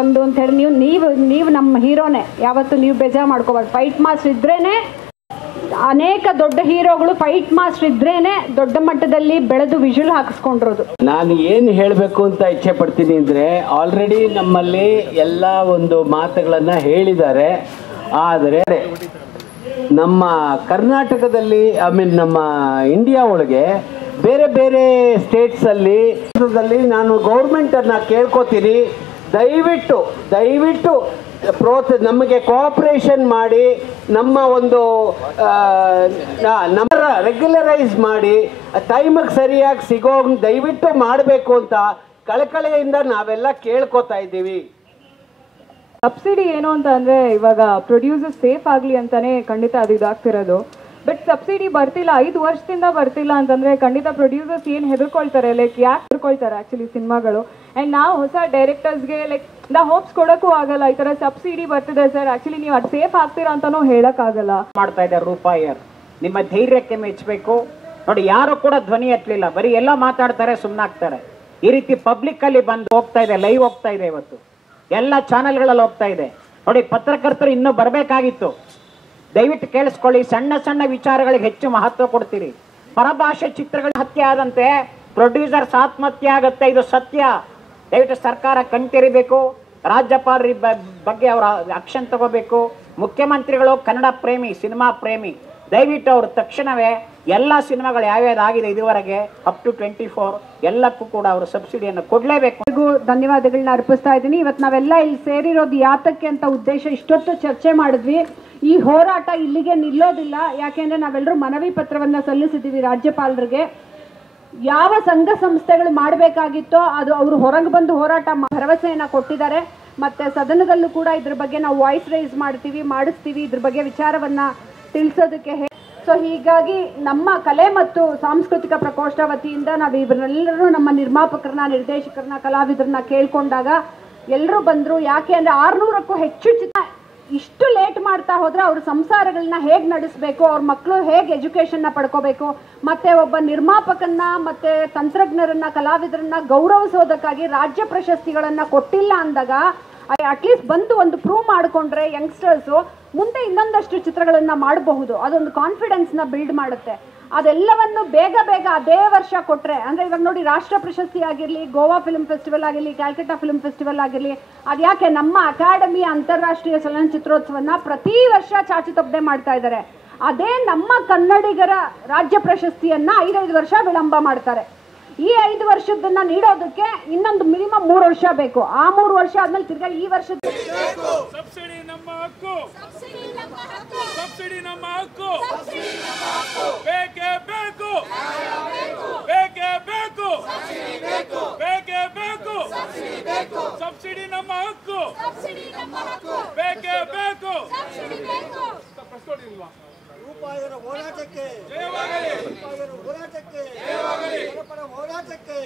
ಬಂದು ಅಂತ ಹೇಳಿ ನೀವು ನಮ್ಮ ಹೀರೋನೇ, ಯಾವತ್ತು ನೀವು ಬೇಜಾರು ಮಾಡ್ಕೋಬಾರ್ದು. ಫೈಟ್ ಮಾಸ್ಟರ್ ಇದ್ರೇನೆ, ಅನೇಕ ದೊಡ್ಡ ಹೀರೋಗಳು ಫೈಟ್ ಮಾಸ್ಟರ್ ಇದ್ರೇನೆ ದೊಡ್ಡ ಮಟ್ಟದಲ್ಲಿ ಬೆಳೆದು ವಿಜುವಲ್ ಹಾಕಿಸ್ಕೊಂಡಿರೋದು. ನಾನು ಏನು ಹೇಳಬೇಕು ಅಂತ ಇಚ್ಛೆ ಪಡ್ತೀನಿ ಅಂದರೆ, ಆಲ್ರೆಡಿ ನಮ್ಮಲ್ಲಿ ಎಲ್ಲ ಒಂದು ಮಾತುಗಳನ್ನು ಹೇಳಿದ್ದಾರೆ. ಆದರೆ ನಮ್ಮ ಕರ್ನಾಟಕದಲ್ಲಿ ನಮ್ಮ ಇಂಡಿಯಾ ಒಳಗೆ ಬೇರೆ ಬೇರೆ ಸ್ಟೇಟ್ಸಲ್ಲಿ ನಾನು ಗೌರ್ಮೆಂಟನ್ನು ಕೇಳ್ಕೊತೀನಿ, ದಯವಿಟ್ಟು ನಮಗೆ ಕೋಆಪರೇಷನ್ ಮಾಡಿ ನಮ್ಮ ಒಂದು ನಮ್ಮ ರೆಗ್ಯುಲರೈಸ್ ಮಾಡಿ ಟೈಮಿಗೆ ಸರಿಯಾಗಿ ಸಿಗೋ ದಯವಿಟ್ಟು ಮಾಡಬೇಕು ಅಂತ ಕಳಕಳಿಯಿಂದ ನಾವೆಲ್ಲ ಕೇಳ್ಕೊತಾ ಇದ್ದೀವಿ. ಸಬ್ಸಿಡಿ ಏನು ಅಂತ ಅಂದರೆ, ಇವಾಗ ಪ್ರೊಡ್ಯೂಸರ್ ಸೇಫ್ ಆಗಲಿ ಅಂತಲೇ ಖಂಡಿತ ಅದು ಇದಾಗ್ತಿರೋದು. ಬಟ್ ಸಬ್ಸಿಡಿ ಬರ್ತಿಲ್ಲ, 5 ವರ್ಷದಿಂದ ಬರ್ತಿಲ್ಲ ಅಂತಂದರೆ ಖಂಡಿತ ಪ್ರೊಡ್ಯೂಸರ್ಸ್ ಏನು ಹೆದರ್ಕೊಳ್ತಾರೆ, ಲೈಕ್ ಯಾಕೆ ಹೆದರ್ಕೊಳ್ತಾರೆ ಆ್ಯಕ್ಚುಲಿ ಸಿನಿಮಾಗಳು. ಆ್ಯಂಡ್ ನಾವು ಹೊಸ ಡೈರೆಕ್ಟರ್ಸ್ಗೆ ಲೈಕ್ ನಾವು ಹೋಪ್ಸ್ ಕೊಡೋಕ್ಕೂ ಆಗಲ್ಲ. ಈ ಥರ ಸಬ್ಸಿಡಿ ಬರ್ತಿದೆ ಸರ್, ಆ್ಯಕ್ಚುಲಿ ನೀವು ಅದು ಸೇಫ್ ಆಗ್ತೀರಾ ಅಂತಲೂ ಹೇಳೋಕ್ಕಾಗಲ್ಲ. ಮಾಡ್ತಾ ಇದ್ದಾರೆ ರೂಪಾಯರ್, ನಿಮ್ಮ ಧೈರ್ಯಕ್ಕೆ ಮೆಚ್ಚಬೇಕು. ನೋಡಿ, ಯಾರು ಕೂಡ ಧ್ವನಿ ಎತ್ತಲಿಲ್ಲ, ಬರೀ ಎಲ್ಲ ಮಾತಾಡ್ತಾರೆ, ಸುಮ್ಮನಾಗ್ತಾರೆ. ಈ ರೀತಿ ಪಬ್ಲಿಕ್ಕಲ್ಲಿ ಬಂದು ಹೋಗ್ತಾ ಇದೆ, ಲೈವ್ ಹೋಗ್ತಾ ಇದೆ, ಇವತ್ತು ಎಲ್ಲ ಚಾನೆಲ್ಗಳಲ್ಲಿ ಹೋಗ್ತಾ ಇದೆ. ನೋಡಿ, ಪತ್ರಕರ್ತರು ಇನ್ನೂ ಬರಬೇಕಾಗಿತ್ತು. ದಯವಿಟ್ಟು ಕೇಳಿಸ್ಕೊಳ್ಳಿ, ಸಣ್ಣ ಸಣ್ಣ ವಿಚಾರಗಳಿಗೆ ಹೆಚ್ಚು ಮಹತ್ವ ಕೊಡ್ತೀರಿ. ಪರಭಾಷೆ ಚಿತ್ರಗಳ ಹತ್ಯೆ ಆದಂತೆ ಪ್ರೊಡ್ಯೂಸರ್ಸ್ ಆತ್ಮಹತ್ಯೆ ಆಗುತ್ತೆ, ಇದು ಸತ್ಯ. ದಯವಿಟ್ಟು ಸರ್ಕಾರ ಕಣ್ತೆರಿಬೇಕು, ರಾಜ್ಯಪಾಲರ ಬಗ್ಗೆ ಅವರ ಆಕ್ಷನ್ ತಗೋಬೇಕು. ಮುಖ್ಯಮಂತ್ರಿಗಳು ಕನ್ನಡ ಪ್ರೇಮಿ, ಸಿನಿಮಾ ಪ್ರೇಮಿ, ದಯವಿಟ್ಟು ಅವರು ತಕ್ಷಣವೇ ಎಲ್ಲ ಸಿನಿಮಾಗಳು ಯಾವ್ಯಾವ್ದಾಗಿದೆ ಇದುವರೆಗೆ ಅಪ್ ಟು 24 ಎಲ್ಲಕ್ಕೂ ಕೂಡ ಅವರು ಸಬ್ಸಿಡಿಯನ್ನು ಕೊಡಲೇಬೇಕು. ಧನ್ಯವಾದಗಳನ್ನ ಅರ್ಪಿಸ್ತಾ ಇದ್ದೀನಿ. ಇವತ್ತು ನಾವೆಲ್ಲ ಇಲ್ಲಿ ಸೇರಿರೋದು ಯಾತಕ್ಕೆ ಅಂತ ಉದ್ದೇಶ ಇಷ್ಟೊತ್ತು ಚರ್ಚೆ ಮಾಡಿದ್ವಿ. ಈ ಹೋರಾಟ ಇಲ್ಲಿಗೆ ನಿಲ್ಲೋದಿಲ್ಲ, ಯಾಕೆಂದರೆ ನಾವೆಲ್ಲರೂ ಮನವಿ ಪತ್ರವನ್ನು ಸಲ್ಲಿಸಿದ್ದೀವಿ ರಾಜ್ಯಪಾಲರಿಗೆ. ಯಾವ ಸಂಘ ಸಂಸ್ಥೆಗಳು ಮಾಡಬೇಕಾಗಿತ್ತೋ ಅದು ಅವರು ಹೊರಗೆ ಬಂದು ಹೋರಾಟ ಭರವಸೆಯನ್ನು ಕೊಟ್ಟಿದ್ದಾರೆ. ಮತ್ತು ಸದನದಲ್ಲೂ ಕೂಡ ಇದ್ರ ಬಗ್ಗೆ ನಾವು ವಾಯ್ಸ್ ರೈಸ್ ಮಾಡಿಸ್ತೀವಿ ಇದ್ರ ಬಗ್ಗೆ ವಿಚಾರವನ್ನು ತಿಳಿಸೋದಕ್ಕೆ. ಸೊ ಹೀಗಾಗಿ ನಮ್ಮ ಕಲೆ ಮತ್ತು ಸಾಂಸ್ಕೃತಿಕ ಪ್ರಕೋಷ್ಠ ವತಿಯಿಂದ ನಾವು ಇವರೆಲ್ಲರೂ ನಮ್ಮ ನಿರ್ಮಾಪಕರನ್ನ, ನಿರ್ದೇಶಕರನ್ನ, ಕಲಾವಿದರನ್ನ ಕೇಳ್ಕೊಂಡಾಗ ಎಲ್ಲರೂ ಬಂದರು. ಯಾಕೆ ಅಂದರೆ 600ಕ್ಕೂ ಹೆಚ್ಚು ಚಿತ್ರ ಇಷ್ಟು ಲೇಟ್ ಮಾಡ್ತಾ ಹೋದರೆ ಅವ್ರ ಸಂಸಾರಗಳನ್ನ ಹೇಗೆ ನಡೆಸಬೇಕು, ಅವ್ರ ಮಕ್ಕಳು ಹೇಗೆ ಎಜುಕೇಷನ್ನ ಪಡ್ಕೋಬೇಕು, ಮತ್ತು ಒಬ್ಬ ನಿರ್ಮಾಪಕನ್ನ ಮತ್ತು ತಂತ್ರಜ್ಞರನ್ನ, ಕಲಾವಿದರನ್ನ ಗೌರವಿಸೋದಕ್ಕಾಗಿ ರಾಜ್ಯ ಪ್ರಶಸ್ತಿಗಳನ್ನು ಕೊಟ್ಟಿಲ್ಲ ಅಂದಾಗ ಅಟ್ಲೀಸ್ಟ್ ಬಂದು ಒಂದು ಪ್ರೂವ್ ಮಾಡಿಕೊಂಡ್ರೆ ಯಂಗ್ಸ್ಟರ್ಸು ಮುಂದೆ ಇನ್ನೊಂದಷ್ಟು ಚಿತ್ರಗಳನ್ನು ಮಾಡಬಹುದು. ಅದೊಂದು ಕಾನ್ಫಿಡೆನ್ಸ್ನ ಬಿಲ್ಡ್ ಮಾಡುತ್ತೆ. ಅದೆಲ್ಲವನ್ನು ಬೇಗ ಅದೇ ವರ್ಷ ಕೊಟ್ಟರೆ, ಅಂದರೆ ಇವಾಗ ನೋಡಿ, ರಾಷ್ಟ್ರ ಪ್ರಶಸ್ತಿ ಆಗಿರಲಿ, ಗೋವಾ ಫಿಲ್ಮ್ ಫೆಸ್ಟಿವಲ್ ಆಗಿರಲಿ, ಕ್ಯಾಲ್ಕಟಾ ಫಿಲ್ಮ್ ಫೆಸ್ಟಿವಲ್ ಆಗಿರಲಿ, ಅದ್ಯಾಕೆ ನಮ್ಮ ಅಕಾಡೆಮಿ ಅಂತಾರಾಷ್ಟ್ರೀಯ ಚಲನಚಿತ್ರೋತ್ಸವನ ಪ್ರತಿ ವರ್ಷ ಚಾಚು ತಪ್ಪದೆ ಮಾಡ್ತಾ ಇದ್ದಾರೆ. ಅದೇ ನಮ್ಮ ಕನ್ನಡಿಗರ ರಾಜ್ಯ ಪ್ರಶಸ್ತಿಯನ್ನು 5 ವರ್ಷ ವಿಳಂಬ ಮಾಡ್ತಾರೆ. ಈ 5 ವರ್ಷದನ್ನ ನೀಡೋದಕ್ಕೆ ಇನ್ನೊಂದು ಮಿನಿಮಮ್ 3 ವರ್ಷ ಬೇಕು. ಆ 3 ವರ್ಷ ಆದ್ಮೇಲೆ ತಿರ್ಗಾ ಈ ವರ್ಷದ ಸಬ್ಸಿಡಿ ನಮ್ಮ ಹಕ್ಕು, ಸಬ್ಸಿಡಿ ನಮ್ಮ ಹಕ್ಕು, ಬೇಕೇ ಬೇಕು, ಬೇಕೇ ಬೇಕು, ಬೇಕೇ ಬೇಕು, ಸಬ್ಸಿಡಿ ನಮ್ಮ ಹಕ್ಕು, ಬೇಕೇ ಬೇಕು. ರೂಪಾಯರ ಹೋರಾಟಕ್ಕೆ ಜಯವಾಗಲಿ, ರೂಪಾಯರ ಹೋರಾಟಕ್ಕೆ ಜಯವಾಗಲಿ, ಜನಪರ ಹೋರಾಟಕ್ಕೆ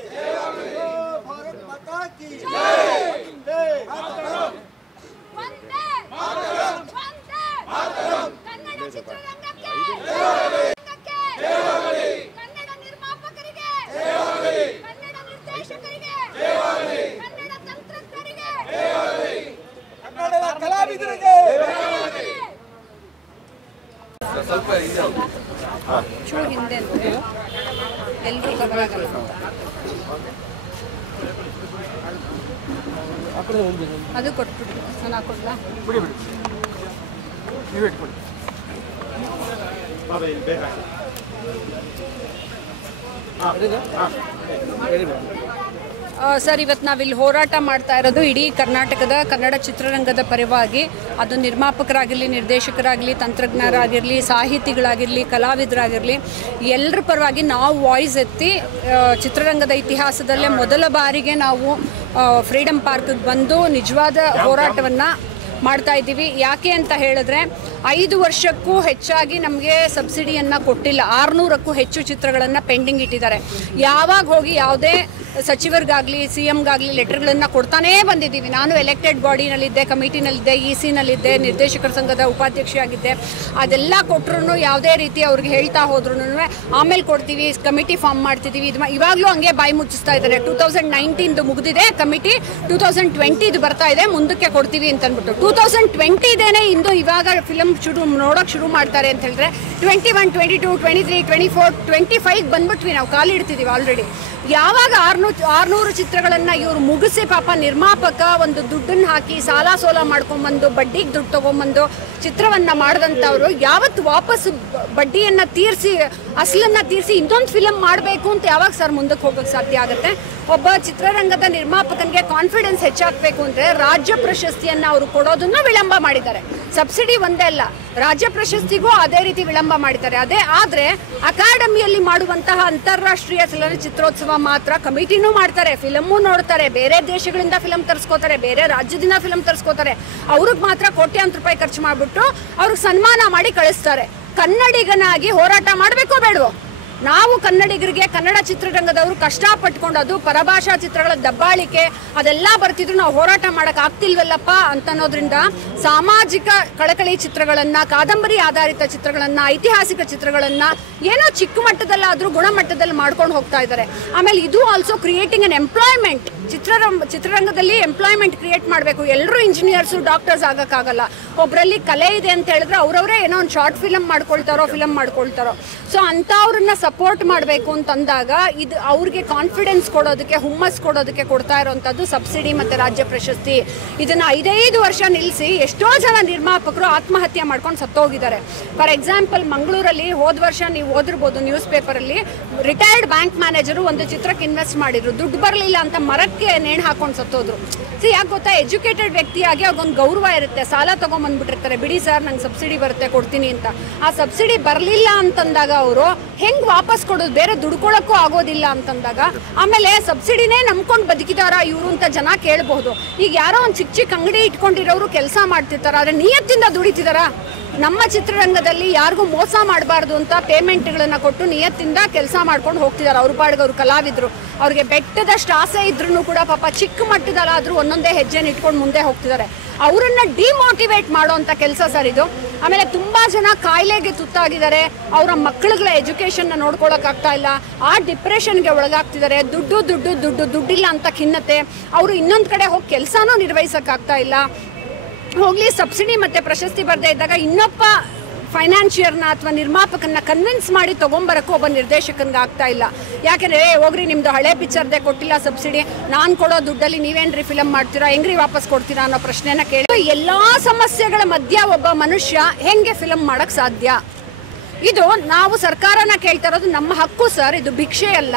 ಭಾರತ್ ಮಾತಾ ಕಿ ಜೈ. ವಂದೇ ಮಾತರಂ, ವಂದೇ ಮಾತರಂ. ಕನ್ನಡ ಚಿತ್ರರಂಗಕ್ಕೆ ಜಯವಾಗಲಿ, ಕನ್ನಡ ನಿರ್ಮಾಪಕರಿಗೆ ಜಯವಾಗಲಿ, ಕನ್ನಡ ನಿರ್ದೇಶಕರಿಗೆ ಜಯವಾಗಲಿ, ಕನ್ನಡ ತಂತ್ರಜ್ಞರಿಗೆ ಜಯವಾಗಲಿ, ಕನ್ನಡದ ಕಲಾವಿದರಿಗೆ ಚೂರು ಹಿಂದೆ ಎಲ್ಲರೂ ಕವರ್ ಆಗಲ್ಲ ಅಂತ ಅದು ಕೊಟ್ಬಿಟ್ಟು ನಾನು ಹಾಕೊಡ್ಲಾ? ಸರ್, ಇವತ್ತು ನಾವಿಲ್ಲಿ ಹೋರಾಟ ಮಾಡ್ತಾ ಇರೋದು ಇಡೀ ಕರ್ನಾಟಕದ ಕನ್ನಡ ಚಿತ್ರರಂಗದ ಪರವಾಗಿ. ಅದು ನಿರ್ಮಾಪಕರಾಗಿರಲಿ, ನಿರ್ದೇಶಕರಾಗಲಿ, ತಂತ್ರಜ್ಞರಾಗಿರಲಿ, ಸಾಹಿತಿಗಳಾಗಿರಲಿ, ಕಲಾವಿದರಾಗಿರಲಿ, ಎಲ್ಲರ ಪರವಾಗಿ ನಾವು ವಾಯ್ಸ್ ಎತ್ತಿ ಚಿತ್ರರಂಗದ ಇತಿಹಾಸದಲ್ಲೇ ಮೊದಲ ಬಾರಿಗೆ ನಾವು ಫ್ರೀಡಮ್ ಪಾರ್ಕ್ಗೆ ಬಂದು ನಿಜವಾದ ಹೋರಾಟವನ್ನು ಮಾಡ್ತಾ ಇದ್ದೀವಿ. ಯಾಕೆ ಅಂತ ಹೇಳಿದ್ರೆ 5 ವರ್ಷಕ್ಕೂ ಹೆಚ್ಚಾಗಿ ನಮಗೆ ಸಬ್ಸಿಡಿಯನ್ನು ಕೊಟ್ಟಿಲ್ಲ. 600ಕ್ಕೂ ಹೆಚ್ಚು ಚಿತ್ರಗಳನ್ನು ಪೆಂಡಿಂಗ್ ಇಟ್ಟಿದ್ದಾರೆ. ಯಾವಾಗ ಹೋಗಿ ಯಾವುದೇ ಸಚಿವರಿಗಾಗಲಿ CMಗಾಗಲಿ ಲೆಟರ್ಗಳನ್ನು ಕೊಡ್ತಾನೇ ಬಂದಿದ್ದೀವಿ. ನಾನು ಎಲೆಕ್ಟೆಡ್ ಬಾಡಿನಲ್ಲಿದ್ದೆ, ಕಮಿಟಿನಲ್ಲಿದ್ದೆ, ECನಲ್ಲಿದ್ದೆ, ನಿರ್ದೇಶಕರ ಸಂಘದ ಉಪಾಧ್ಯಕ್ಷೆಯಾಗಿದ್ದೆ. ಅದೆಲ್ಲ ಕೊಟ್ಟರು ಯಾವುದೇ ರೀತಿ ಅವ್ರಿಗೆ ಹೇಳ್ತಾ ಹೋದ್ರೂ ಆಮೇಲೆ ಕೊಡ್ತೀವಿ, ಕಮಿಟಿ ಫಾರ್ಮ್ ಮಾಡ್ತಿದ್ದೀವಿ. ಇವಾಗಲೂ ಹಂಗೆ ಬಾಯಿ ಮುಚ್ಚಿಸ್ತಾ ಇದ್ದಾರೆ. 2019 ಮುಗಿದಿದೆ ಕಮಿಟಿ, 2020 ಬರ್ತಾ ಇದೆ, ಮುಂದಕ್ಕೆ ಕೊಡ್ತೀವಿ ಅಂತ ಅಂದ್ಬಿಟ್ಟು. 2020 ಇಂದು ಇವಾಗ ಫಿಲಮ್ ನೋಡೋಕೆ ಶುರು ಮಾಡ್ತಾರೆ ಅಂತ ಹೇಳಿದ್ರೆ 21, 22, 23, 24, 25 ಬಂದ್ಬಿಟ್ವಿ. ನಾವು ಕಾಲಿಡ್ತಿದ್ದೀವಿ ಆಲ್ರೆಡಿ. ಯಾವಾಗ 600 ಚಿತ್ರಗಳನ್ನು ಇವರು ಮುಗಿಸಿ ಪಾಪ ನಿರ್ಮಾಪಕ ಒಂದು ದುಡ್ಡನ್ನು ಹಾಕಿ ಸಾಲ ಸೋಲ ಮಾಡ್ಕೊಂಬಂದು ಬಡ್ಡಿಗೆ ದುಡ್ಡು ತೊಗೊಂಬಂದು ಚಿತ್ರವನ್ನು ಮಾಡಿದಂಥವ್ರು ಯಾವತ್ತು ವಾಪಸ್ ಬಡ್ಡಿಯನ್ನು ತೀರಿಸಿ ಅಸಲನ್ನು ತೀರಿಸಿ ಇನ್ನೊಂದು ಫಿಲಮ್ ಮಾಡಬೇಕು ಅಂತ ಯಾವಾಗ ಸರ್ ಮುಂದಕ್ಕೆ ಹೋಗೋಕ್ಕೆ ಸಾಧ್ಯ ಆಗುತ್ತೆ? ಒಬ್ಬ ಚಿತ್ರರಂಗದ ನಿರ್ಮಾಪಕನಿಗೆ ಕಾನ್ಫಿಡೆನ್ಸ್ ಹೆಚ್ಚಾಗಬೇಕು ಅಂದರೆ ರಾಜ್ಯ ಪ್ರಶಸ್ತಿಯನ್ನು ಅವರು ಕೊಡೋದನ್ನು ವಿಳಂಬ ಮಾಡಿದ್ದಾರೆ. ಸಬ್ಸಿಡಿ ಒಂದೇ ಅಲ್ಲ, ರಾಜ್ಯ ಪ್ರಶಸ್ತಿಗೂ ಅದೇ ರೀತಿ ವಿಳಂಬ ಮಾಡಿದ್ದಾರೆ. ಆದರೆ ಅಕಾಡೆಮಿಯಲ್ಲಿ ಮಾಡುವಂತಹ ಅಂತಾರಾಷ್ಟ್ರೀಯ ಚಲನಚಿತ್ರೋತ್ಸವ ಮಾತ್ರ ಕಮಿಟಿನೂ ಮಾಡ್ತಾರೆ, ಫಿಲಮ್ಮೂ ನೋಡ್ತಾರೆ, ಬೇರೆ ದೇಶಗಳಿಂದ ಫಿಲಮ್ ತರಿಸ್ಕೋತಾರೆ, ಬೇರೆ ರಾಜ್ಯದಿಂದ ಫಿಲಮ್ ತರಿಸ್ಕೋತಾರೆ. ಅವ್ರಿಗೆ ಮಾತ್ರ ಕೋಟ್ಯಾಂತರ ರೂಪಾಯಿ ಖರ್ಚು ಮಾಡಿಬಿಟ್ಟು ಅವ್ರಿಗೆ ಸನ್ಮಾನ ಮಾಡಿ ಕಳಿಸ್ತಾರೆ. ಕನ್ನಡಿಗನಾಗಿ ಹೋರಾಟ ಮಾಡಬೇಕೋ ಬೇಡವೋ? ನಾವು ಕನ್ನಡಿಗರಿಗೆ, ಕನ್ನಡ ಚಿತ್ರರಂಗದವರು ಕಷ್ಟಪಟ್ಕೊಂಡು ಅದು ಪರಭಾಷಾ ಚಿತ್ರಗಳ ದಬ್ಬಾಳಿಕೆ ಅದೆಲ್ಲ ಬರ್ತಿದ್ರು ನಾವು ಹೋರಾಟ ಮಾಡೋಕೆ ಆಗ್ತಿಲ್ವಲ್ಲಪ್ಪ ಅಂತ ಅನ್ನೋದ್ರಿಂದ ಸಾಮಾಜಿಕ ಕಳಕಳಿ ಚಿತ್ರಗಳನ್ನು, ಕಾದಂಬರಿ ಆಧಾರಿತ ಚಿತ್ರಗಳನ್ನು, ಐತಿಹಾಸಿಕ ಚಿತ್ರಗಳನ್ನು ಏನೋ ಚಿಕ್ಕ ಮಟ್ಟದಲ್ಲಾದರೂ ಗುಣಮಟ್ಟದಲ್ಲಿ ಮಾಡ್ಕೊಂಡು ಹೋಗ್ತಾ ಇದ್ದಾರೆ. ಆಮೇಲೆ ಇದು ಆಲ್ಸೋ ಕ್ರಿಯೇಟಿಂಗ್ ಅನ್ ಎಂಪ್ಲಾಯ್ಮೆಂಟ್. ಚಿತ್ರರಂಗದಲ್ಲಿ ಎಂಪ್ಲಾಯ್ಮೆಂಟ್ ಕ್ರಿಯೇಟ್ ಮಾಡಬೇಕು. ಎಲ್ಲರೂ ಇಂಜಿನಿಯರ್ಸು, ಡಾಕ್ಟರ್ಸ್ ಆಗೋಕ್ಕಾಗಲ್ಲ. ಒಬ್ಬರಲ್ಲಿ ಕಲೆ ಇದೆ ಅಂತ ಹೇಳಿದ್ರೆ ಅವರವರೇ ಏನೋ ಒಂದು ಶಾರ್ಟ್ ಫಿಲಮ್ ಮಾಡ್ಕೊಳ್ತಾರೋ. ಸೊ ಅಂಥವ್ರನ್ನ ಸಪೋರ್ಟ್ ಮಾಡಬೇಕು ಅಂತಂದಾಗ ಇದು ಅವ್ರಿಗೆ ಕಾನ್ಫಿಡೆನ್ಸ್ ಕೊಡೋದಕ್ಕೆ, ಹುಮ್ಮಸ್ ಕೊಡೋದಕ್ಕೆ ಕೊಡ್ತಾ ಇರೋವಂಥದ್ದು ಸಬ್ಸಿಡಿ ಮತ್ತು ರಾಜ್ಯ ಪ್ರಶಸ್ತಿ. ಇದನ್ನು 5 ವರ್ಷ ನಿಲ್ಲಿಸಿ ಎಷ್ಟೋ ಜನ ನಿರ್ಮಾಪಕರು ಆತ್ಮಹತ್ಯೆ ಮಾಡ್ಕೊಂಡು ಸತ್ತೋಗಿದ್ದಾರೆ. ಫಾರ್ ಎಕ್ಸಾಂಪಲ್, ಮಂಗಳೂರಲ್ಲಿ ಹೋದ ವರ್ಷ ನೀವು ಓದಿರ್ಬೋದು ನ್ಯೂಸ್ ಪೇಪರಲ್ಲಿ, ರಿಟೈರ್ಡ್ ಬ್ಯಾಂಕ್ ಮ್ಯಾನೇಜರು ಒಂದು ಚಿತ್ರಕ್ಕೆ ಇನ್ವೆಸ್ಟ್ ಮಾಡಿದ್ರು, ದುಡ್ಡು ಬರಲಿಲ್ಲ ಅಂತ ಮರಕ್ಕೆ ನೇಣು ಹಾಕೊಂಡು ಸತ್ತೋದ್ರು. ಯಾಕೆ ಗೊತ್ತಾ? ಎಜುಕೇಟೆಡ್ ವ್ಯಕ್ತಿಯಾಗಿ ಅವ್ರಿಗೊಂದು ಗೌರವ ಇರುತ್ತೆ. ಸಾಲ ತೊಗೊಂಬಂದ್ಬಿಟ್ಟಿರ್ತಾರೆ, ಬಿಡಿ ಸರ್ ನಂಗೆ ಸಬ್ಸಿಡಿ ಬರುತ್ತೆ ಕೊಡ್ತೀನಿ ಅಂತ. ಆ ಸಬ್ಸಿಡಿ ಬರಲಿಲ್ಲ ಅಂತಂದಾಗ ಅವರು ಹೆಂಗೆ ವಾಪಸ್ ಕೊಡೋದು? ಬೇರೆ ದುಡ್ಕೊಳ್ಳೋಕ್ಕೂ ಆಗೋದಿಲ್ಲ ಅಂತಂದಾಗ ಆಮೇಲೆ ಸಬ್ಸಿಡಿನೇ ನಂಬ್ಕೊಂಡು ಬದುಕಿದಾರ ಇವರು ಅಂತ ಜನ ಕೇಳಬಹುದು. ಈಗ ಯಾರೋ ಒಂದು ಚಿಕ್ಕ ಅಂಗಡಿ ಇಟ್ಕೊಂಡಿರೋರು ಕೆಲಸ ಮಾಡ್ತಿರ್ತಾರ, ಆದರೆ ನಿಯತ್ತಿಂದ ದುಡಿತಿದಾರ. ನಮ್ಮ ಚಿತ್ರರಂಗದಲ್ಲಿ ಯಾರಿಗೂ ಮೋಸ ಮಾಡಬಾರ್ದು ಅಂತ ಪೇಮೆಂಟ್ಗಳನ್ನು ಕೊಟ್ಟು ನಿಯತ್ತಿಂದ ಕೆಲಸ ಮಾಡ್ಕೊಂಡು ಹೋಗ್ತಿದ್ದಾರೆ. ಅವ್ರ ಪಾಡಿಗೆ ಅವರು ಕಲಾವಿದರು, ಅವ್ರಿಗೆ ಬೆಟ್ಟದಷ್ಟು ಆಸೆ ಇದ್ರೂ ಕೂಡ ಪಾಪ ಚಿಕ್ಕ ಮಟ್ಟದಲ್ಲಾದರೂ ಒಂದೊಂದೇ ಹೆಜ್ಜೆನ ಇಟ್ಕೊಂಡು ಮುಂದೆ ಹೋಗ್ತಿದ್ದಾರೆ. ಅವರನ್ನ ಡಿಮೋಟಿವೇಟ್ ಮಾಡೋವಂಥ ಕೆಲಸ ಸರ್ ಇದು. ಆಮೇಲೆ ತುಂಬ ಜನ ಕಾಯಿಲೆಗೆ ತುತ್ತಾಗಿದ್ದಾರೆ, ಅವರ ಮಕ್ಕಳುಗಳ ಎಜುಕೇಷನ್ನ ನೋಡ್ಕೊಳ್ಳೋಕ್ಕಾಗ್ತಾ ಇಲ್ಲ, ಆ ಡಿಪ್ರೆಷನ್ಗೆ ಒಳಗಾಗ್ತಿದ್ದಾರೆ. ದುಡ್ಡಿಲ್ಲ ಅಂತ ಖಿನ್ನತೆ, ಅವರು ಇನ್ನೊಂದು ಕಡೆ ಹೋಗಿ ಕೆಲಸನೂ ನಿರ್ವಹಿಸೋಕ್ಕಾಗ್ತಾ ಇಲ್ಲ. ಹೋಗ್ಲಿ ಸಬ್ಸಿಡಿ ಮತ್ತು ಪ್ರಶಸ್ತಿ ಬರದೇ ಇದ್ದಾಗ ಇನ್ನೊಬ್ಬ ಫೈನಾನ್ಷಿಯರ್ನ ಅಥವಾ ನಿರ್ಮಾಪಕನ್ನ ಕನ್ವಿನ್ಸ್ ಮಾಡಿ ತೊಗೊಂಬರಕ್ಕೆ ಒಬ್ಬ ನಿರ್ದೇಶಕನಿಗೆ ಆಗ್ತಾ ಇಲ್ಲ. ಯಾಕೆಂದರೆ ಹೋಗ್ರಿ ನಿಮ್ಮದು ಹಳೆ ಪಿಕ್ಚರ್ದೇ ಕೊಟ್ಟಿಲ್ಲ ಸಬ್ಸಿಡಿ, ನಾನು ಕೊಡೋ ದುಡ್ಡಲ್ಲಿ ನೀವೇನ್ರಿ ಫಿಲಮ್ ಮಾಡ್ತೀರಾ, ಹೆಂಗ್ರಿ ವಾಪಸ್ ಕೊಡ್ತೀರಾ ಅನ್ನೋ ಪ್ರಶ್ನೆನ ಕೇಳಿ ಎಲ್ಲ ಸಮಸ್ಯೆಗಳ ಮಧ್ಯ ಒಬ್ಬ ಮನುಷ್ಯ ಹೆಂಗೆ ಫಿಲಮ್ ಮಾಡೋಕ್ಕೆ ಸಾಧ್ಯ? ಇದು ನಾವು ಸರ್ಕಾರನ ಕೇಳ್ತಾ ಇರೋದು ನಮ್ಮ ಹಕ್ಕು ಸರ್, ಇದು ಭಿಕ್ಷೆ ಅಲ್ಲ.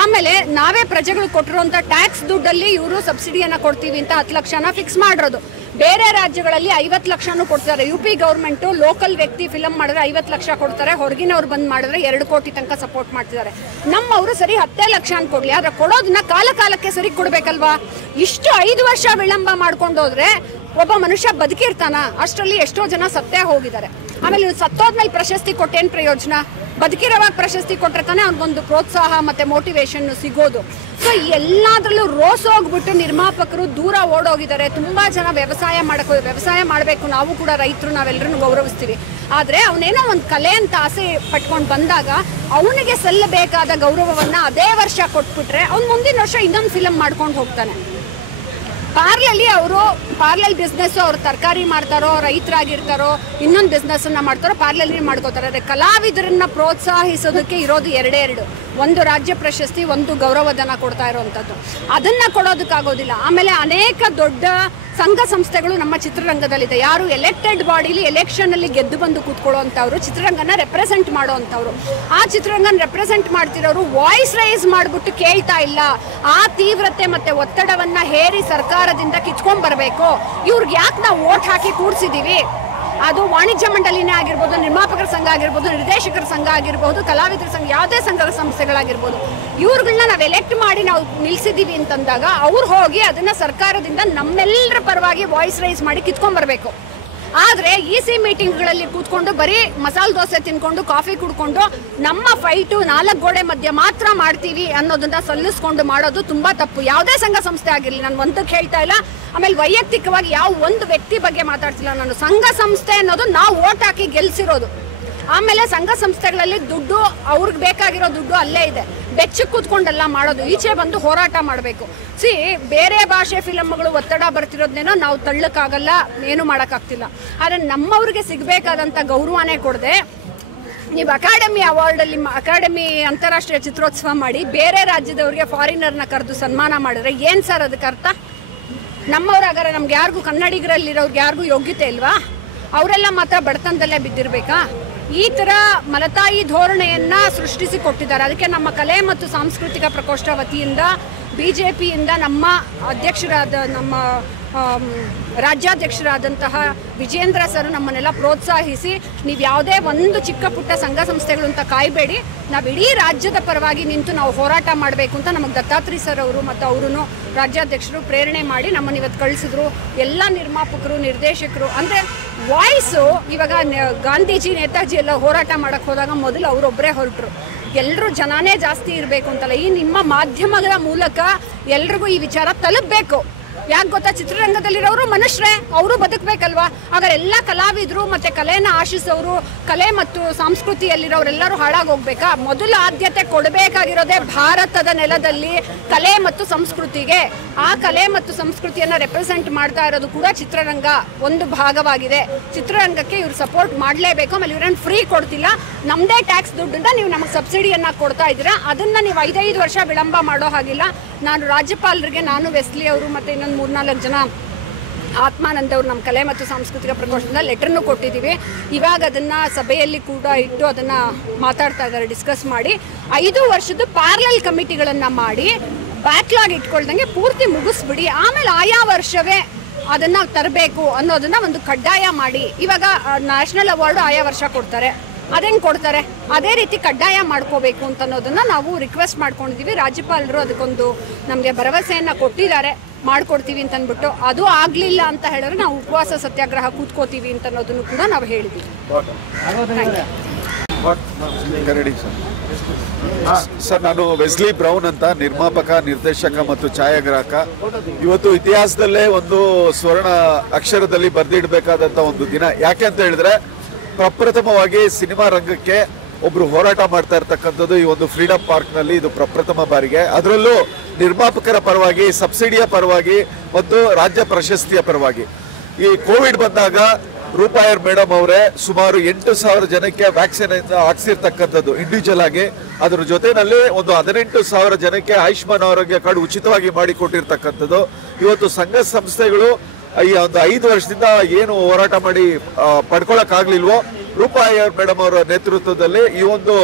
ಆಮೇಲೆ ನಾವೇ ಪ್ರಜೆಗಳು ಕೊಟ್ಟಿರುವಂಥ ಟ್ಯಾಕ್ಸ್ ದುಡ್ಡಲ್ಲಿ ಇವರು ಸಬ್ಸಿಡಿಯನ್ನು ಕೊಡ್ತೀವಿ ಅಂತ 10 ಲಕ್ಷನ ಫಿಕ್ಸ್ ಮಾಡಿರೋದು. ಬೇರೆ ರಾಜ್ಯಗಳಲ್ಲಿ 50 ಲಕ್ಷನೂ ಕೊಡ್ತಾರೆ. UP ಗೌರ್ಮೆಂಟು ಲೋಕಲ್ ವ್ಯಕ್ತಿ ಫಿಲಮ್ ಮಾಡಿದ್ರೆ 50 ಲಕ್ಷ ಕೊಡ್ತಾರೆ, ಹೊರಗಿನವ್ರು ಬಂದು ಮಾಡಿದ್ರೆ 2 ಕೋಟಿ ತನಕ ಸಪೋರ್ಟ್ ಮಾಡ್ತಿದ್ದಾರೆ. ನಮ್ಮವರು ಸರಿ 10 ಲಕ್ಷ ಕೊಡಲಿ, ಆದರೆ ಕೊಡೋದನ್ನ ಕಾಲಕ್ಕೆ ಸರಿ ಕೊಡಬೇಕಲ್ವಾ? ಇಷ್ಟು 5 ವರ್ಷ ವಿಳಂಬ ಮಾಡ್ಕೊಂಡು ಹೋದ್ರೆ ಒಬ್ಬ ಮನುಷ್ಯ ಬದುಕಿರ್ತಾನ? ಅಷ್ಟರಲ್ಲಿ ಎಷ್ಟೋ ಜನ ಸತ್ತೇ ಹೋಗಿದ್ದಾರೆ. ಆಮೇಲೆ ಸತ್ತೋದ್ಮೇಲೆ ಪ್ರಶಸ್ತಿ ಕೊಟ್ಟೇನು ಪ್ರಯೋಜನ? ಬದುಕಿರೋವಾಗ ಪ್ರಶಸ್ತಿ ಕೊಟ್ಟರೆ ತಾನೇ ಅವ್ನಿಗೊಂದು ಪ್ರೋತ್ಸಾಹ ಮತ್ತು ಮೋಟಿವೇಶನ್ ಸಿಗೋದು. ಸೊ ಎಲ್ಲದರಲ್ಲೂ ರೋಸೋಗ್ಬಿಟ್ಟು ನಿರ್ಮಾಪಕರು ದೂರ ಓಡೋಗಿದ್ದಾರೆ. ತುಂಬ ಜನ ವ್ಯವಸಾಯ ಮಾಡಬೇಕು, ನಾವು ಕೂಡ ರೈತರು, ನಾವೆಲ್ಲರೂ ಗೌರವಿಸ್ತೀವಿ. ಆದರೆ ಅವನೇನೋ ಒಂದು ಕಲೆ ಅಂತ ಆಸೆ ಪಟ್ಕೊಂಡು ಬಂದಾಗ ಅವನಿಗೆ ಸಲ್ಲಬೇಕಾದ ಗೌರವವನ್ನು ಅದೇ ವರ್ಷ ಕೊಟ್ಬಿಟ್ರೆ ಅವ್ನು ಮುಂದಿನ ವರ್ಷ ಇನ್ನೊಂದು ಫಿಲಮ್ ಮಾಡ್ಕೊಂಡು ಹೋಗ್ತಾನೆ. ಪಾರ್ಲಲ್ ಬಿಸ್ನೆಸ್ಸು, ಅವ್ರು ತರಕಾರಿ ಮಾಡ್ತಾರೋ, ರೈತರಾಗಿರ್ತಾರೋ, ಇನ್ನೊಂದು ಬಿಸ್ನೆಸ್ಸನ್ನು ಮಾಡ್ತಾರೋ, ಪಾರ್ಲಲ್ಲಿ ಮಾಡ್ಕೋತಾರೆ. ಆದರೆ ಕಲಾವಿದರನ್ನ ಪ್ರೋತ್ಸಾಹಿಸೋದಕ್ಕೆ ಇರೋದು 2 ಒಂದು ರಾಜ್ಯ ಪ್ರಶಸ್ತಿ, ಒಂದು ಗೌರವಧನ ಕೊಡ್ತಾ ಇರೋವಂಥದ್ದು. ಅದನ್ನು ಕೊಡೋದಕ್ಕಾಗೋದಿಲ್ಲ. ಆಮೇಲೆ ಅನೇಕ ದೊಡ್ಡ ಸಂಘ ಸಂಸ್ಥೆಗಳು ನಮ್ಮ ಚಿತ್ರರಂಗದಲ್ಲಿದೆ. ಯಾರು ಎಲೆಕ್ಟೆಡ್ ಬಾಡಿಲಿ ಎಲೆಕ್ಷನಲ್ಲಿ ಗೆದ್ದು ಬಂದು ಕೂತ್ಕೊಳ್ಳೋವಂಥವ್ರು, ಚಿತ್ರರಂಗನ ರೆಪ್ರೆಸೆಂಟ್ ಮಾಡೋವಂಥವ್ರು. ಆ ಚಿತ್ರರಂಗನ ರೆಪ್ರೆಸೆಂಟ್ ಮಾಡ್ತಿರೋರು ವಾಯ್ಸ್ ರೈಸ್ ಮಾಡಿಬಿಟ್ಟು ಕೇಳ್ತಾ ಇಲ್ಲ. ಆ ತೀವ್ರತೆ ಮತ್ತು ಒತ್ತಡವನ್ನು ಹೇರಿ ಸರ್ಕಾರದಿಂದ ಕಿತ್ಕೊಂಡ್ಬರಬೇಕು. ಇವ್ರಿಗೆ ಯಾಕೆ ನಾವು ವೋಟ್ ಹಾಕಿ ಕೂಡಿಸಿದ್ದೀವಿ? ಅದು ವಾಣಿಜ್ಯ ಮಂಡಳಿನೇ ಆಗಿರ್ಬೋದು, ನಿರ್ಮಾಪಕರ ಸಂಘ ಆಗಿರ್ಬೋದು, ನಿರ್ದೇಶಕರ ಸಂಘ ಆಗಿರ್ಬೋದು, ಕಲಾವಿದರ ಸಂಘ, ಯಾವುದೇ ಸಂಘ ಸಂಸ್ಥೆಗಳಾಗಿರ್ಬೋದು, ಇವ್ರುಗಳನ್ನ ನಾವು ಎಲೆಕ್ಟ್ ಮಾಡಿ ನಾವು ನಿಲ್ಲಿಸಿದ್ದೀವಿ ಅಂತಂದಾಗ ಅವ್ರು ಹೋಗಿ ಅದನ್ನು ಸರ್ಕಾರದಿಂದ ನಮ್ಮೆಲ್ಲರ ಪರವಾಗಿ ವಾಯ್ಸ್ ರೈಸ್ ಮಾಡಿ ಕಿತ್ಕೊಂಡ್ಬರ್ಬೇಕು. ಆದರೆ EC ಮೀಟಿಂಗ್ಗಳಲ್ಲಿ ಕೂತ್ಕೊಂಡು ಬರೀ ಮಸಾಲೆ ದೋಸೆ ತಿನ್ಕೊಂಡು ಕಾಫಿ ಕುಡ್ಕೊಂಡು ನಮ್ಮ ಫೈಟು 4 ಗೋಡೆ ಮಧ್ಯೆ ಮಾತ್ರ ಮಾಡ್ತೀವಿ ಅನ್ನೋದನ್ನ ಸಲ್ಲಿಸ್ಕೊಂಡು ಮಾಡೋದು ತುಂಬಾ ತಪ್ಪು. ಯಾವುದೇ ಸಂಘ ಸಂಸ್ಥೆ ಆಗಿರಲಿ, ನಾನು ಒಂದಕ್ಕೆ ಹೇಳ್ತಾ ಇಲ್ಲ. ಆಮೇಲೆ ವೈಯಕ್ತಿಕವಾಗಿ ಯಾವ ಒಂದು ವ್ಯಕ್ತಿ ಬಗ್ಗೆ ಮಾತಾಡ್ತಿಲ್ಲ ನಾನು. ಸಂಘ ಸಂಸ್ಥೆ ಅನ್ನೋದು ನಾವು ಓಟ್ ಹಾಕಿ ಗೆಲ್ಸಿರೋದು. ಆಮೇಲೆ ಸಂಘ ಸಂಸ್ಥೆಗಳಲ್ಲಿ ದುಡ್ಡು ಅವ್ರಿಗೆ ಬೇಕಾಗಿರೋ ದುಡ್ಡು ಅಲ್ಲೇ ಇದೆ. ಬೆಚ್ಚಕ್ಕೆ ಕೂತ್ಕೊಂಡೆಲ್ಲ ಮಾಡೋದು, ಈಚೆ ಬಂದು ಹೋರಾಟ ಮಾಡಬೇಕು. ಬೇರೆ ಭಾಷೆ ಫಿಲಮ್ಗಳು ಒತ್ತಡ ಬರ್ತಿರೋದನ್ನೇನೋ ನಾವು ತಳ್ಳಕ್ಕಾಗಲ್ಲ, ಏನು ಮಾಡೋಕ್ಕಾಗ್ತಿಲ್ಲ. ಆದರೆ ನಮ್ಮವ್ರಿಗೆ ಸಿಗಬೇಕಾದಂಥ ಗೌರವನೇ ಕೊಡದೆ ನೀವು ಅಕಾಡೆಮಿ ಅವಾರ್ಡಲ್ಲಿ ಅಕಾಡೆಮಿ ಅಂತಾರಾಷ್ಟ್ರೀಯ ಚಿತ್ರೋತ್ಸವ ಮಾಡಿ ಬೇರೆ ರಾಜ್ಯದವ್ರಿಗೆ ಫಾರಿನರ್ನ ಕರೆದು ಸನ್ಮಾನ ಮಾಡಿದ್ರೆ ಏನು ಸರ್ ಅದಕ್ಕೆ ಅರ್ಥ? ನಮ್ಮವ್ರಾಗಾರೆ ನಮ್ಗೆ ಯಾರಿಗೂ ಕನ್ನಡಿಗರಲ್ಲಿರೋರ್ಗೆ ಯಾರಿಗೂ ಯೋಗ್ಯತೆ ಇಲ್ವಾ? ಅವರೆಲ್ಲ ಮಾತ್ರ ಬಡತನದಲ್ಲೇ ಬಿದ್ದಿರಬೇಕಾ? ಈ ಥರ ಮಲತಾಯಿ ಧೋರಣೆಯನ್ನು ಸೃಷ್ಟಿಸಿ ಕೊಟ್ಟಿದ್ದಾರೆ. ಅದಕ್ಕೆ ನಮ್ಮ ಕಲೆ ಮತ್ತು ಸಾಂಸ್ಕೃತಿಕ ಪ್ರಕೋಷ್ಠ ವತಿಯಿಂದ BJPಯಿಂದ ನಮ್ಮ ಅಧ್ಯಕ್ಷರಾದ ನಮ್ಮ ರಾಜ್ಯಾಧ್ಯಕ್ಷರಾದಂತಹ ವಿಜೇಂದ್ರ ಸರ್ ನಮ್ಮನ್ನೆಲ್ಲ ಪ್ರೋತ್ಸಾಹಿಸಿ ನೀವು ಯಾವುದೇ ಒಂದು ಚಿಕ್ಕ ಪುಟ್ಟ ಸಂಘ ಸಂಸ್ಥೆಗಳು ಅಂತ ಕಾಯಬೇಡಿ, ನಾವು ಇಡೀ ರಾಜ್ಯದ ಪರವಾಗಿ ನಿಂತು ನಾವು ಹೋರಾಟ ಮಾಡಬೇಕು ಅಂತ ನಮಗೆ ದತ್ತಾತ್ರಿ ಸರ್ ಅವರು ಮತ್ತು ಅವರು ರಾಜ್ಯಾಧ್ಯಕ್ಷರು ಪ್ರೇರಣೆ ಮಾಡಿ ನಮ್ಮನ್ನು ಇವತ್ತು ಕಳಿಸಿದ್ರು. ಎಲ್ಲ ನಿರ್ಮಾಪಕರು, ನಿರ್ದೇಶಕರು ಅಂದರೆ ವಾಯ್ಸು ಇವಾಗ ಗಾಂಧೀಜಿ, ನೇತಾಜಿ ಎಲ್ಲ ಹೋರಾಟ ಮಾಡೋಕ್ಕೆ ಹೋದಾಗ ಮೊದಲು ಅವರೊಬ್ಬರೇ ಹೊರಟರು. ಎಲ್ಲರೂ ಜನನೇ ಜಾಸ್ತಿ ಇರಬೇಕು ಅಂತಲ್ಲ, ಈ ನಿಮ್ಮ ಮಾಧ್ಯಮಗಳ ಮೂಲಕ ಎಲ್ರಿಗೂ ಈ ವಿಚಾರ ತಲುಪಬೇಕು. ಯಾಕೆ ಗೊತ್ತಾ, ಚಿತ್ರರಂಗದಲ್ಲಿರೋರು ಮನುಷ್ಯರೇ, ಅವರು ಬದುಕಬೇಕಲ್ವಾ? ಹಾಗಾದ್ರೆ ಎಲ್ಲ ಕಲಾವಿದರು ಮತ್ತು ಕಲೆನ ಆಶಿಸೋರು, ಕಲೆ ಮತ್ತು ಸಂಸ್ಕೃತಿಯಲ್ಲಿರೋರೆಲ್ಲರೂ ಹಾಳಾಗೋಗ್ಬೇಕಾ? ಮೊದಲ ಆದ್ಯತೆ ಕೊಡಬೇಕಾಗಿರೋದೇ ಭಾರತದ ನೆಲದಲ್ಲಿ ಕಲೆ ಮತ್ತು ಸಂಸ್ಕೃತಿಗೆ. ಆ ಕಲೆ ಮತ್ತು ಸಂಸ್ಕೃತಿಯನ್ನು ರೆಪ್ರೆಸೆಂಟ್ ಮಾಡ್ತಾ ಇರೋದು ಕೂಡ ಚಿತ್ರರಂಗ ಒಂದು ಭಾಗವಾಗಿದೆ. ಚಿತ್ರರಂಗಕ್ಕೆ ಇವ್ರು ಸಪೋರ್ಟ್ ಮಾಡಲೇಬೇಕು. ಆಮೇಲೆ ಇವ್ರೇನು ಫ್ರೀ ಕೊಡ್ತಿಲ್ಲ, ನಮ್ಮದೇ ಟ್ಯಾಕ್ಸ್ ದುಡ್ಡಿಂದ ನೀವು ನಮಗೆ ಸಬ್ಸಿಡಿಯನ್ನು ಕೊಡ್ತಾ ಇದ್ದೀರಾ. ಅದನ್ನು ನೀವು 5 ವರ್ಷ ವಿಳಂಬ ಮಾಡೋ ಹಾಗಿಲ್ಲ. ನಾನು ರಾಜ್ಯಪಾಲರಿಗೆ, ನಾನು ವೆಸ್ಲಿ ಅವರು ಮತ್ತು ಇನ್ನೊಂದು 3-4 ಜನ ಆತ್ಮಾನಂದ್ ಅವರು ನಮ್ಮ ಕಲೆ ಮತ್ತು ಸಾಂಸ್ಕೃತಿಕ ಪ್ರಕೋಷ್ಠದಿಂದ ಲೆಟರ್ನು ಕೊಟ್ಟಿದ್ದೀವಿ. ಇವಾಗ ಅದನ್ನು ಸಭೆಯಲ್ಲಿ ಕೂಡ ಇಟ್ಟು ಅದನ್ನು ಮಾತಾಡ್ತಾ ಇದ್ದಾರೆ, ಡಿಸ್ಕಸ್ ಮಾಡಿ 5 ವರ್ಷದ ಪ್ಯಾರಲಲ್ ಕಮಿಟಿಗಳನ್ನು ಮಾಡಿ ಬ್ಯಾಕ್ಲಾಗ್ ಇಟ್ಕೊಳ್ದಂಗೆ ಪೂರ್ತಿ ಮುಗಿಸ್ಬಿಡಿ. ಆಮೇಲೆ ಆಯಾ ವರ್ಷವೇ ಅದನ್ನು ತರಬೇಕು ಅನ್ನೋದನ್ನು ಒಂದು ಕಡ್ಡಾಯ ಮಾಡಿ. ಇವಾಗ ನ್ಯಾಷನಲ್ ಅವಾರ್ಡು ಆಯಾ ವರ್ಷ ಕೊಡ್ತಾರೆ, ಅದೇನು ಕೊಡ್ತಾರೆ, ಅದೇ ರೀತಿ ಕಡ್ಡಾಯ ಮಾಡ್ಕೋಬೇಕು ಅಂತ ಅನ್ನೋದನ್ನು ನಾವು ರಿಕ್ವೆಸ್ಟ್ ಮಾಡ್ಕೊಂಡಿದ್ದೀವಿ. ರಾಜ್ಯಪಾಲರು ಅದಕ್ಕೊಂದು ನಮಗೆ ಭರವಸೆಯನ್ನು ಕೊಟ್ಟಿದ್ದಾರೆ, ಮಾಡ್ಕೊಡ್ತೀವಿ ಅಂತ ಅಂದ್ಬಿಟ್ಟು. ಅದು ಆಗಲಿಲ್ಲ ಅಂತ ಹೇಳಿದ್ರೆ ನಾವು ಉಪವಾಸ ಸತ್ಯಾಗ್ರಹ ಕೂತ್ಕೋತೀವಿ ಅಂತ ಅನ್ನೋದನ್ನು ಕೂಡ ನಾವು ಹೇಳಿದ್ದೀವಿ. ಸರ್, ನಾನು ವೆಸ್ಲಿ ಬ್ರೌನ್ ಅಂತ, ನಿರ್ಮಾಪಕ, ನಿರ್ದೇಶಕ ಮತ್ತು ಛಾಯಾಗ್ರಾಹಕ. ಇವತ್ತು ಇತಿಹಾಸದಲ್ಲೇ ಒಂದು ಸ್ವರ್ಣ ಅಕ್ಷರದಲ್ಲಿ ಬರೆದಿಡಬೇಕಾದಂಥ ಒಂದು ದಿನ. ಯಾಕೆ ಅಂತ ಹೇಳಿದ್ರೆ, ಪ್ರಪ್ರಥಮವಾಗಿ ಸಿನಿಮಾ ರಂಗಕ್ಕೆ ಒಬ್ರು ಹೋರಾಟ ಮಾಡ್ತಾ ಇರ್ತಕ್ಕಂಥದ್ದು ಈ ಒಂದು ಫ್ರೀಡಮ್ ಪಾರ್ಕ್ ನಲ್ಲಿ ಇದು ಪ್ರಪ್ರಥಮ ಬಾರಿಗೆ. ಅದರಲ್ಲೂ ನಿರ್ಮಾಪಕರ ಪರವಾಗಿ, ಸಬ್ಸಿಡಿಯ ಪರವಾಗಿ ಮತ್ತು ರಾಜ್ಯ ಪ್ರಶಸ್ತಿಯ ಪರವಾಗಿ. ಈ ಕೋವಿಡ್ ಬಂದಾಗ ರೂಪಾಯರ್ ಮೇಡಮ್ ಅವರೇ ಸುಮಾರು 8,000 ಜನಕ್ಕೆ ವ್ಯಾಕ್ಸಿನ್ ಹಾಕ್ಸಿರ್ತಕ್ಕಂಥದ್ದು ಇಂಡಿವಿಜುವಲ್ ಆಗಿ. ಅದ್ರ ಜೊತೆನಲ್ಲಿ ಒಂದು 18,000 ಜನಕ್ಕೆ ಆಯುಷ್ಮಾನ್ ಆರೋಗ್ಯ ಕಾರ್ಡ್ ಉಚಿತವಾಗಿ ಮಾಡಿಕೊಟ್ಟಿರ್ತಕ್ಕಂಥದ್ದು. ಇವತ್ತು ಸಂಘ ಸಂಸ್ಥೆಗಳು ಈ ಒಂದು 5 ವರ್ಷದಿಂದ ಏನು ಹೋರಾಟ ಮಾಡಿ ಪಡ್ಕೊಳಕ್ಕಾಗ್ಲಿಲ್ವೋ, ರೂಪಾಯರ್ ಮೇಡಮ್ ಅವರ ನೇತೃತ್ವದಲ್ಲಿ ಈ ಒಂದು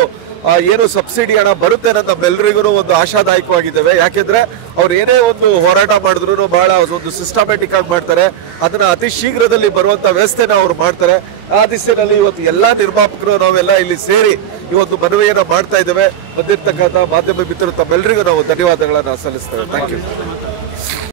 ಏನು ಸಬ್ಸಿಡಿ ಹಣ ಬರುತ್ತೆ ಅನ್ನೋದು ನಮ್ಮೆಲ್ಲರಿಗೂ ಒಂದು ಆಶಾದಾಯಕವಾಗಿದ್ದೇವೆ. ಯಾಕೆಂದ್ರೆ ಅವ್ರು ಏನೇ ಒಂದು ಹೋರಾಟ ಮಾಡಿದ್ರು ಬಹಳ ಒಂದು ಸಿಸ್ಟಮ್ಯಾಟಿಕ್ ಆಗಿ ಮಾಡ್ತಾರೆ. ಅದನ್ನ ಅತಿ ಶೀಘ್ರದಲ್ಲಿ ಬರುವಂತ ವ್ಯವಸ್ಥೆನ ಅವ್ರು ಮಾಡ್ತಾರೆ. ಆ ದಿಸೆಯಲ್ಲಿ ಇವತ್ತು ಎಲ್ಲಾ ನಿರ್ಮಾಪಕರು ನಾವೆಲ್ಲ ಇಲ್ಲಿ ಸೇರಿ ಈ ಒಂದು ಮನವಿಯನ್ನ ಮಾಡ್ತಾ ಇದ್ದೇವೆ. ಬಂದಿರ್ತಕ್ಕಂಥ ಮಾಧ್ಯಮ ಮಿತ್ರರು ತಮ್ಮೆಲ್ಲರಿಗೂ ನಾವು ಧನ್ಯವಾದಗಳನ್ನ ಸಲ್ಲಿಸ್ತೇವೆ. Thank you.